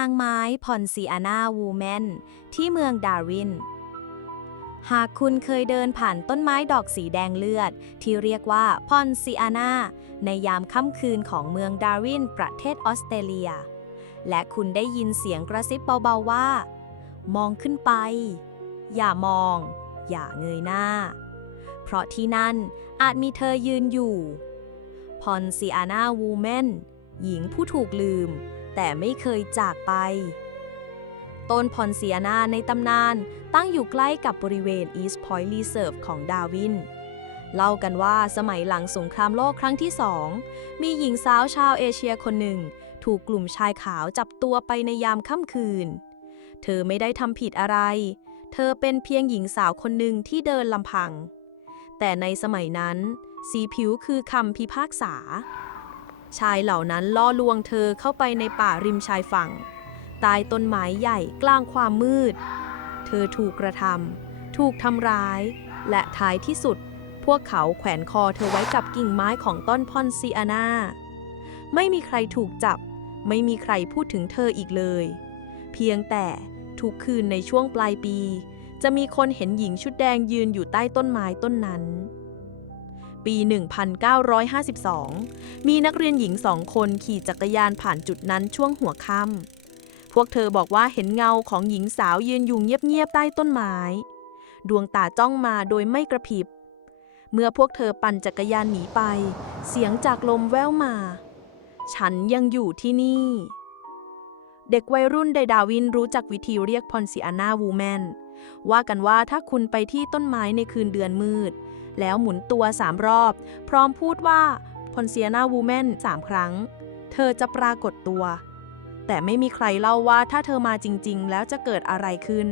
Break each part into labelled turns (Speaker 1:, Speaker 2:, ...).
Speaker 1: างไม้พอนซีอานาวูแมนที่เมืองดาร์วิน หากคุณเคยเดินผ่านต้นไม้ดอกสีแดงเลือด ที่เรียกว่าพอนซีอานาในยามค่ำคืนของเมืองดาร์วิน ประเทศออสเตรเลีย และคุณได้ยินเสียงกระซิบเบาๆว่า มองขึ้นไป อย่ามอง อย่าเงยหน้า เพราะที่นั่นอาจมีเธอยืนอยู่พอนซีอานาวูแมนหญิงผู้ถูกลืม แต่ไม่เคยจากไป ต้นพอนเซียนาในตำนานตั้งอยู่ใกล้กับบริเวณ East Point Reserve ของดาวิน เล่ากันว่าสมัยหลังสงครามโลกครั้งที่สอง มีหญิงสาวชาวเอเชียคนหนึ่ง ถูกกลุ่มชายขาวจับตัวไปในยามค่ำคืน เธอไม่ได้ทำผิดอะไร เธอเป็นเพียงหญิงสาวคนหนึ่งที่เดินลำพัง แต่ในสมัยนั้น สีผิวคือคำพิพากษา ชายเหล่านั้นล่อลวงเธอเข้าไปในป่าริมชายฝั่ง ใต้ต้นไม้ใหญ่กลางความมืด เธอถูกกระทำถูกทำร้าย และท้ายที่สุด พวกเขาแขวนคอเธอไว้กับกิ่งไม้ของต้นพอนซีอานาไม่มีใครถูกจับ ไม่มีใครพูดถึงเธออีกเลย เพียงแต่ทุกคืนในช่วงปลายปี จะมีคนเห็นหญิงชุดแดงยืนอยู่ใต้ต้นไม้ต้นนั้น ปี 1952 มีนักเรียนหญิงสองคนขี่จักรยานผ่านจุดนั้นช่วงหัวค่ำพวกเธอบอกว่าเห็นเงาของหญิงสาวยืนอยู่เงียบๆใต้ต้นไม้ ดวงตาจ้องมาโดยไม่กระพริบ เมื่อพวกเธอปั่นจักรยานหนีไป เสียงจากลมแว่วมา ฉันยังอยู่ที่นี่ เด็กวัยรุ่นในดาวินรู้จักวิธีเรียกพอนซิอานาวูแมนว่ากันว่าถ้าคุณไปที่ต้นไม้ในคืนเดือนมืด แล้วหมุนตัวสามรอบ พร้อมพูดว่าพอนเซียนาวูแมนสามครั้ง เธอจะปรากฏตัว แต่ไม่มีใครเล่าว่าถ้าเธอมาจริง ๆ แล้วจะเกิดอะไรขึ้น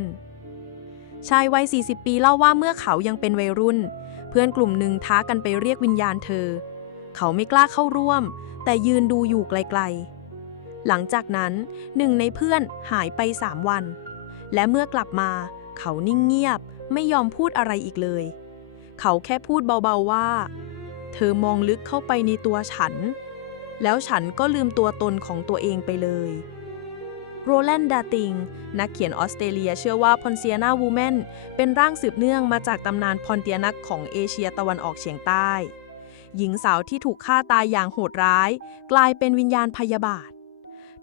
Speaker 1: ชายวัย 40 ปีเล่าว่าเมื่อเขายังเป็นวัยรุ่น เพื่อนกลุ่มหนึ่งท้ากันไปเรียกวิญญาณเธอ เขาไม่กล้าเข้าร่วม แต่ยืนดูอยู่ไกลๆ หลังจากนั้นหนึ่งในเพื่อนหายไปสามวัน และเมื่อกลับมา เขานิ่งเงียบไม่ยอมพูดอะไรอีกเลย เขาแค่พูดเบาๆว่า เธอมองลึกเข้าไปในตัวฉัน แล้วฉันก็ลืมตัวตนของตัวเองไปเลยโรแลนด์ดาติง นักเขียนออสเตรเลียเชื่อว่าพอนเซียนาวูแมนเป็นร่างสืบเนื่องมาจากตำนานพอนเตียนักของเอเชียตะวันออกเฉียงใต้ หญิงสาวที่ถูกฆ่าตายอย่างโหดร้าย กลายเป็นวิญญาณพยาบาท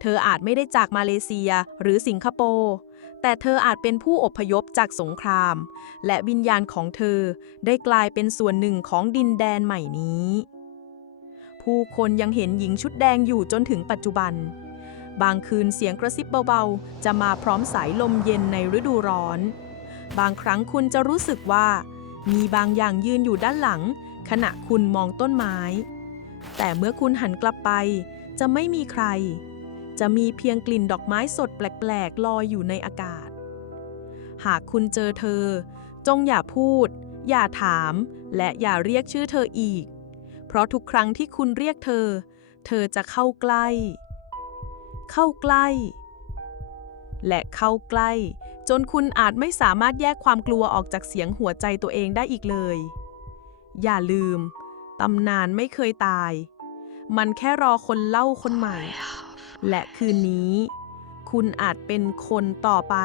Speaker 1: เธออาจไม่ได้จากมาเลเซียหรือสิงคโปร์แต่เธออาจเป็นผู้อพยพจากสงคราม และวิญญาณของเธอได้กลายเป็นส่วนหนึ่งของดินแดนใหม่นี้ ผู้คนยังเห็นหญิงชุดแดงอยู่จนถึงปัจจุบัน บางคืนเสียงกระซิบเบาๆ จะมาพร้อมสายลมเย็นในฤดูร้อน บางครั้งคุณจะรู้สึกว่า มีบางอย่างยืนอยู่ด้านหลัง ขณะคุณมองต้นไม้ แต่เมื่อคุณหันกลับไปจะไม่มีใคร จะมีเพียงกลิ่นดอกไม้สดแปลกๆลอยอยู่ในอากาศ หากคุณเจอเธอ จงอย่าพูด อย่าถาม และอย่าเรียกชื่อเธออีก เพราะทุกครั้งที่คุณเรียกเธอ เธอจะเข้าใกล้ เข้าใกล้ และเข้าใกล้ จนคุณอาจไม่สามารถแยกความกลัวออกจากเสียงหัวใจตัวเองได้อีกเลย อย่าลืม ตำนานไม่เคยตาย มันแค่รอคนเล่าคนใหม่ และคืนนี้ คุณอาจเป็นคนต่อไป